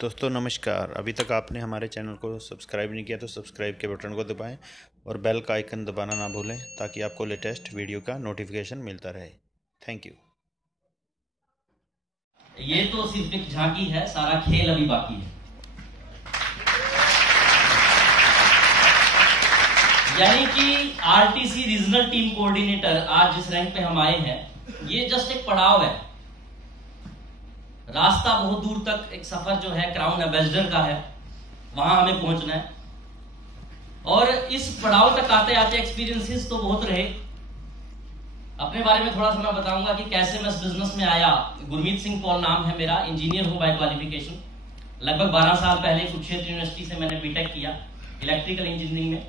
दोस्तों नमस्कार। अभी तक आपने हमारे चैनल को सब्सक्राइब नहीं किया तो सब्सक्राइब के बटन को दबाएं और बेल का आइकन दबाना ना भूलें ताकि आपको लेटेस्ट वीडियो का नोटिफिकेशन मिलता रहे। Thank you. ये तो सिर्फ एक झांकी है, सारा खेल अभी बाकी है। यानी कि आरटीसी रीजनल टीम कोऑर्डिनेटर आज जिस रैंक पे हम आए हैं, ये जस्ट एक पड़ाव है। रास्ता बहुत दूर तक, एक सफर जो है क्राउन एम्बेसडर का है, वहां हमें पहुंचना है। और इस पड़ाव तक आते आते एक्सपीरियंसेस तो बहुत रहे। अपने बारे में थोड़ा सा मैं बताऊंगा कि कैसे मैं इस बिजनेस में आया। गुरमीत सिंह पॉल नाम है मेरा, इंजीनियर हूं बाय क्वालिफिकेशन। लगभग 12 साल पहले कुरुक्षेत्र यूनिवर्सिटी से मैंने बीटेक किया इलेक्ट्रिकल इंजीनियरिंग में,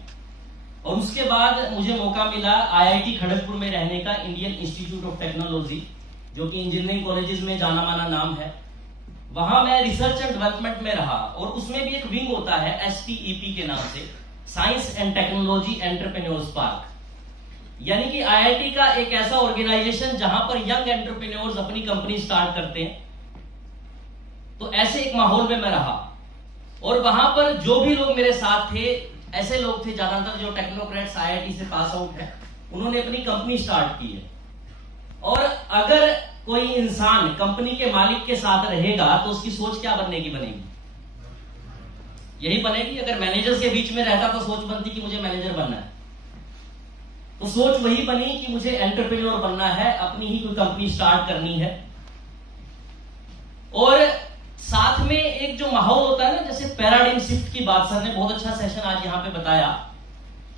और उसके बाद मुझे मौका मिला आईआईटी खड़गपुर में रहने का, इंडियन इंस्टीट्यूट ऑफ टेक्नोलॉजी, जो कि इंजीनियरिंग कॉलेजेस में जाना माना नाम है। वहां मैं रिसर्च एंड डेवलपमेंट में रहा, और उसमें भी एक विंग होता है STEP के नाम से, science and technology entrepreneurs park. यानी कि आईआईटी का एक ऐसा ऑर्गेनाइजेशन जहां पर यंग एंटरप्रेन्योर्स अपनी कंपनी स्टार्ट करते हैं। तो ऐसे एक माहौल में मैं रहा, और वहां पर जो भी लोग मेरे साथ थे, ऐसे लोग थे ज्यादातर जो टेक्नोक्रेट्स आईआईटी से पास आउट है, उन्होंने अपनी कंपनी स्टार्ट की है। और अगर कोई इंसान कंपनी के मालिक के साथ रहेगा तो उसकी सोच क्या बनने की बनेगी? यही बनेगी। अगर मैनेजर्स के बीच में रहता तो सोच बनती कि मुझे मैनेजर बनना है, तो सोच वही बनी कि मुझे एंटरप्रेन्योर बनना है, अपनी ही कोई कंपनी स्टार्ट करनी है। और साथ में एक जो माहौल होता है ना, जैसे पैराडाइम शिफ्ट की बात सर ने बहुत अच्छा सेशन आज यहां पे बताया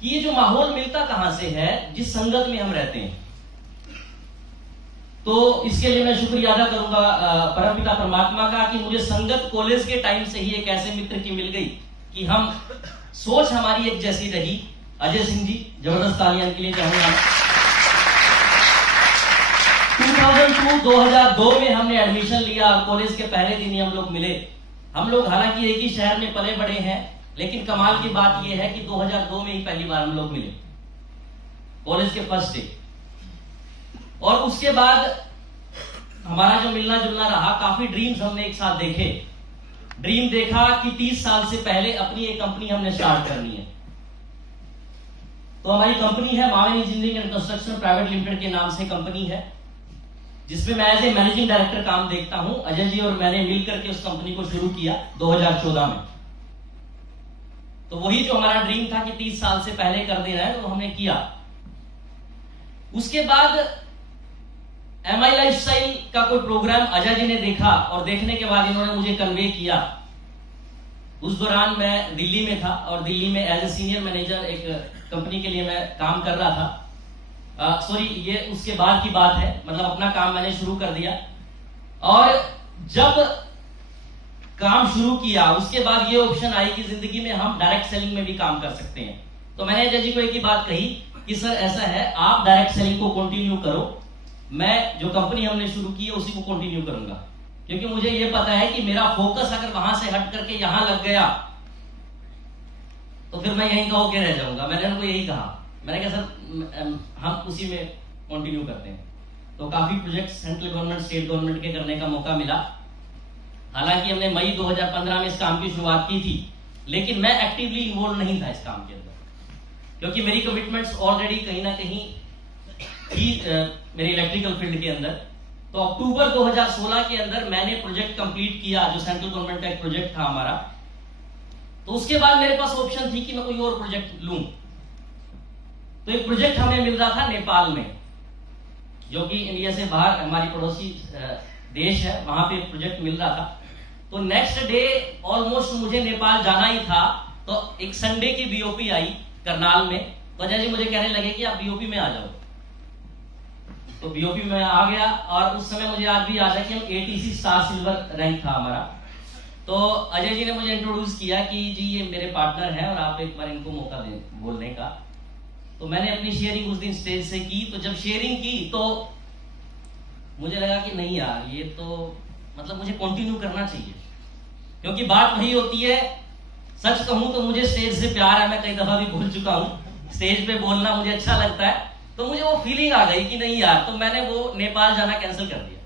कि ये जो माहौल मिलता कहां से है, जिस संगत में हम रहते हैं। तो इसके लिए मैं शुक्रिया अदा करूंगा परमपिता परमात्मा का कि मुझे संगत कॉलेज के टाइम से ही एक ऐसे मित्र की मिल गई कि हम सोच हमारी एक जैसी रही। अजय सिंह जी, जबरदस्त तालियां के लिए चाहूंगा। 2002 में हमने एडमिशन लिया, कॉलेज के पहले दिन ही हम लोग मिले। हम लोग हालांकि एक ही शहर में पले बड़े हैं, लेकिन कमाल की बात यह है कि 2002 में ही पहली बार हम लोग मिले, कॉलेज के फर्स्ट डे। और उसके बाद हमारा जो मिलना जुलना रहा, काफी ड्रीम्स हमने एक साथ देखे। ड्रीम देखा कि 30 साल से पहले अपनी एक कंपनी हमने स्टार्ट करनी है। तो हमारी कंपनी है Mavin engineering and construction private limited के नाम से कंपनी है, जिसमें मैं एज ए मैनेजिंग डायरेक्टर काम देखता हूं। अजय जी और मैंने मिलकर के उस कंपनी को शुरू किया 2014 में। तो वही जो हमारा ड्रीम था कि 30 साल से पहले कर देना है, तो हमने किया। उसके बाद MI लाइफस्टाइल का कोई प्रोग्राम अजय जी ने देखा, और देखने के बाद इन्होंने मुझे कन्वे किया। उस दौरान मैं दिल्ली में था, और दिल्ली में एज ए सीनियर मैनेजर एक कंपनी के लिए मैं काम कर रहा था। सॉरी, ये उसके बाद की बात है, मतलब अपना काम मैंने शुरू कर दिया। और जब काम शुरू किया, उसके बाद ये ऑप्शन आई कि जिंदगी में हम डायरेक्ट सेलिंग में भी काम कर सकते हैं। तो मैंने अजय जी को एक ही बात कही कि सर ऐसा है, आप डायरेक्ट सेलिंग को कंटिन्यू करो, मैं जो कंपनी हमने शुरू की है उसी को कंटिन्यू करूंगा। क्योंकि मुझे यह पता है कि मेरा फोकस अगर वहां से हट करके यहां लग गया तो फिर मैं यहीं का होके रह जाऊंगा। मैंने उनको यही कहा, मैंने कहा सर हम उसी में कंटिन्यू करते हैं। तो काफी project central government, state government के करने का मौका मिला। हालांकि हमने मई 2015 में इस काम की शुरुआत की थी, लेकिन मैं एक्टिवली इन्वॉल्व नहीं था इस काम के अंदर, क्योंकि मेरी कमिटमेंट्स ऑलरेडी कहीं ना कहीं थी मेरे इलेक्ट्रिकल फील्ड के अंदर। तो अक्टूबर 2016 के अंदर मैंने प्रोजेक्ट कंप्लीट किया, जो सेंट्रल गवर्नमेंट का एक प्रोजेक्ट था हमारा। तो उसके बाद मेरे पास ऑप्शन थी कि मैं कोई और प्रोजेक्ट लूं। तो एक प्रोजेक्ट हमें मिल रहा था नेपाल में, जो कि इंडिया से बाहर हमारी पड़ोसी देश है, वहां पे प्रोजेक्ट मिल रहा था। तो नेक्स्ट डे ऑलमोस्ट मुझे नेपाल जाना ही था। तो एक संडे की BOP आई करनाल में, तो अजय जी मुझे कहने लगे कि आप BOP में आ जाओ। तो BOP में आ गया, और उस समय मुझे आज भी याद है कि हम ATC स्टार सिल्वर रैंक था हमारा। तो अजय जी ने मुझे इंट्रोड्यूस किया कि जी ये मेरे पार्टनर हैं और आप एक बार इनको मौका दें बोलने का। तो मैंने अपनी शेयरिंग उस दिन स्टेज से की। तो जब शेयरिंग की तो मुझे लगा कि नहीं यार, ये तो मतलब मुझे कंटिन्यू करना चाहिए, क्योंकि बात वही होती है। सच कहूं तो मुझे स्टेज से प्यार है, मैं कई दफा भी बोल चुका हूं, स्टेज पे बोलना मुझे अच्छा लगता है। तो मुझे वो फीलिंग आ गई कि नहीं यार, तो मैंने वो नेपाल जाना कैंसिल कर दिया।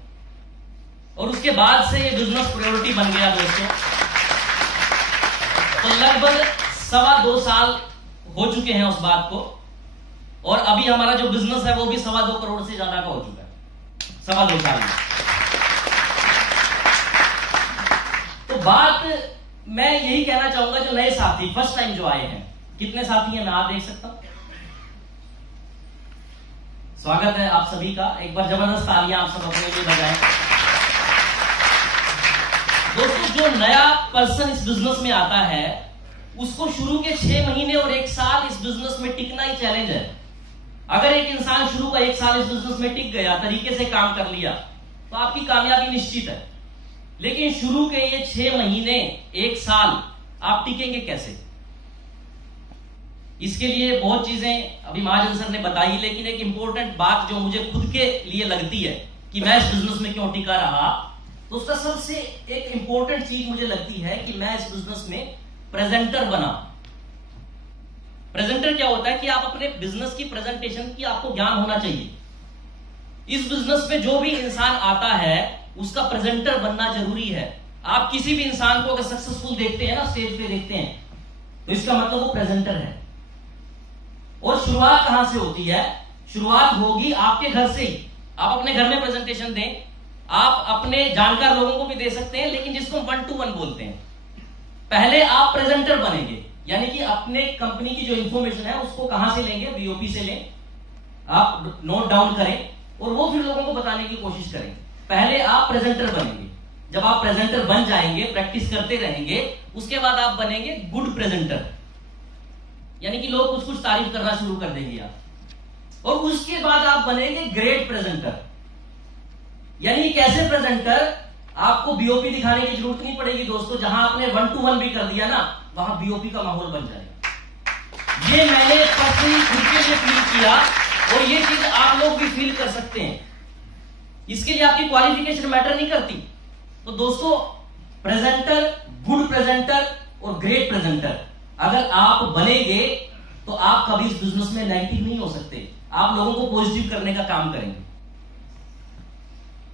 और उसके बाद से ये बिजनेस प्रायोरिटी बन गया दोस्तों। तो लगभग 2.25 साल हो चुके हैं उस बात को, और अभी हमारा जो बिजनेस है वो भी 2.25 करोड़ से ज्यादा का हो चुका है 2.25 साल में। तो बात मैं यही कहना चाहूंगा, जो नए साथी फर्स्ट टाइम जो आए हैं, कितने साथी हैं मैं आप देख सकता हूं। स्वागत है आप सभी का, एक बार जबरदस्त तालियां आप सब अपने लिए बजाएं। दोस्तों, जो नया पर्सन इस बिजनेस में आता है उसको शुरू के 6 महीने और 1 साल इस बिजनेस में टिकना ही चैलेंज है। अगर एक इंसान शुरू का 1 साल इस बिजनेस में टिक गया, तरीके से काम कर लिया, तो आपकी कामयाबी निश्चित है। लेकिन शुरू के ये 6 महीने 1 साल आप टिकेंगे कैसे? इसके लिए बहुत चीजें अभी महाजन सर ने बताई, लेकिन एक इंपॉर्टेंट बात जो मुझे खुद के लिए लगती है कि मैं इस बिजनेस में क्यों टिका रहा, तो उसका सबसे एक इंपॉर्टेंट चीज मुझे लगती है कि मैं इस बिजनेस में प्रेजेंटर बना। प्रेजेंटर क्या होता है कि आप अपने बिजनेस की प्रेजेंटेशन की आपको ज्ञान होना चाहिए। इस बिजनेस में जो भी इंसान आता है उसका प्रेजेंटर बनना जरूरी है। आप किसी भी इंसान को अगर सक्सेसफुल देखते हैं ना, स्टेज पे देखते हैं, तो इसका मतलब वो प्रेजेंटर है। और शुरुआत कहां से होती है? शुरुआत होगी आपके घर से ही। आप अपने घर में प्रेजेंटेशन दें, आप अपने जानकार लोगों को भी दे सकते हैं, लेकिन जिसको 1 to 1 बोलते हैं। पहले आप प्रेजेंटर बनेंगे, यानी कि अपने कंपनी की जो इंफॉर्मेशन है उसको कहां से लेंगे? बीओपी से लें, आप नोट डाउन करें और वो फिर लोगों को बताने की कोशिश करें। पहले आप प्रेजेंटर बनेंगे। जब आप प्रेजेंटर बन जाएंगे, प्रैक्टिस करते रहेंगे, उसके बाद आप बनेंगे गुड प्रेजेंटर, यानी कि लोग कुछ कुछ तारीफ करना शुरू कर देंगे आप। और उसके बाद आप बनेंगे ग्रेट प्रेजेंटर, यानी कैसे प्रेजेंटर? आपको बीओपी दिखाने की जरूरत नहीं पड़ेगी दोस्तों। जहां आपने 1 to 1 भी कर दिया ना, वहां बीओपी का माहौल बन जाएगा। ये मैंने पर्सनली खुद के लिए फील किया, और ये चीज आप लोग भी फील कर सकते हैं। इसके लिए आपकी क्वालिफिकेशन मैटर नहीं करती। तो दोस्तों, प्रेजेंटर, गुड प्रेजेंटर और ग्रेट प्रेजेंटर अगर आप बनेंगे तो आप कभी इस बिजनेस में नेगेटिव नहीं हो सकते। आप लोगों को पॉजिटिव करने का काम करेंगे।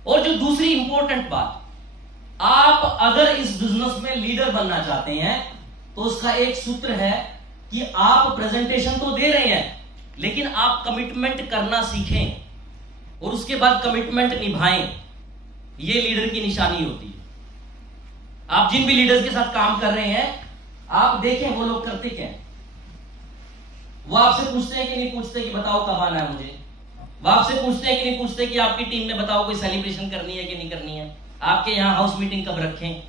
और जो दूसरी इंपॉर्टेंट बात, आप अगर इस बिजनेस में लीडर बनना चाहते हैं तो उसका एक सूत्र है कि आप प्रेजेंटेशन तो दे रहे हैं, लेकिन आप कमिटमेंट करना सीखें और उसके बाद कमिटमेंट निभाएं। यह लीडर की निशानी होती है। आप जिन भी लीडर्स के साथ काम कर रहे हैं, आप देखें वो लोग करते क्या हैं। वो आपसे पूछते हैं कि नहीं पूछते कि बताओ कब आना है मुझे? वो आपसे पूछते हैं कि नहीं पूछते कि आपकी टीम में बताओ कोई सेलिब्रेशन करनी है कि नहीं करनी है? आपके यहां हाउस मीटिंग कब रखें?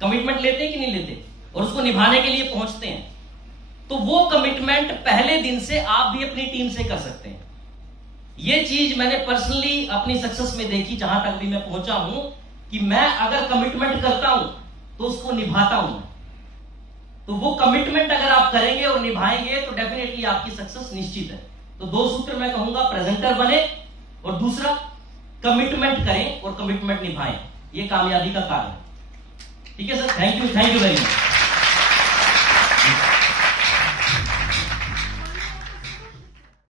कमिटमेंट लेते हैं कि नहीं लेते? और उसको निभाने के लिए पहुंचते हैं। तो वो कमिटमेंट पहले दिन से आप भी अपनी टीम से कर सकते हैं। ये चीज मैंने पर्सनली अपनी सक्सेस में देखी, जहां तक भी मैं पहुंचा हूं, कि मैं अगर कमिटमेंट करता हूं तो उसको निभाता हूं। तो वो कमिटमेंट अगर आप करेंगे और निभाएंगे तो डेफिनेटली आपकी सक्सेस निश्चित है। तो 2 सूत्र मैं कहूंगा, प्रेजेंटर बने और दूसरा कमिटमेंट करें और कमिटमेंट निभाएं। ये कामयाबी का कारण है। ठीक है sir, thank you very much.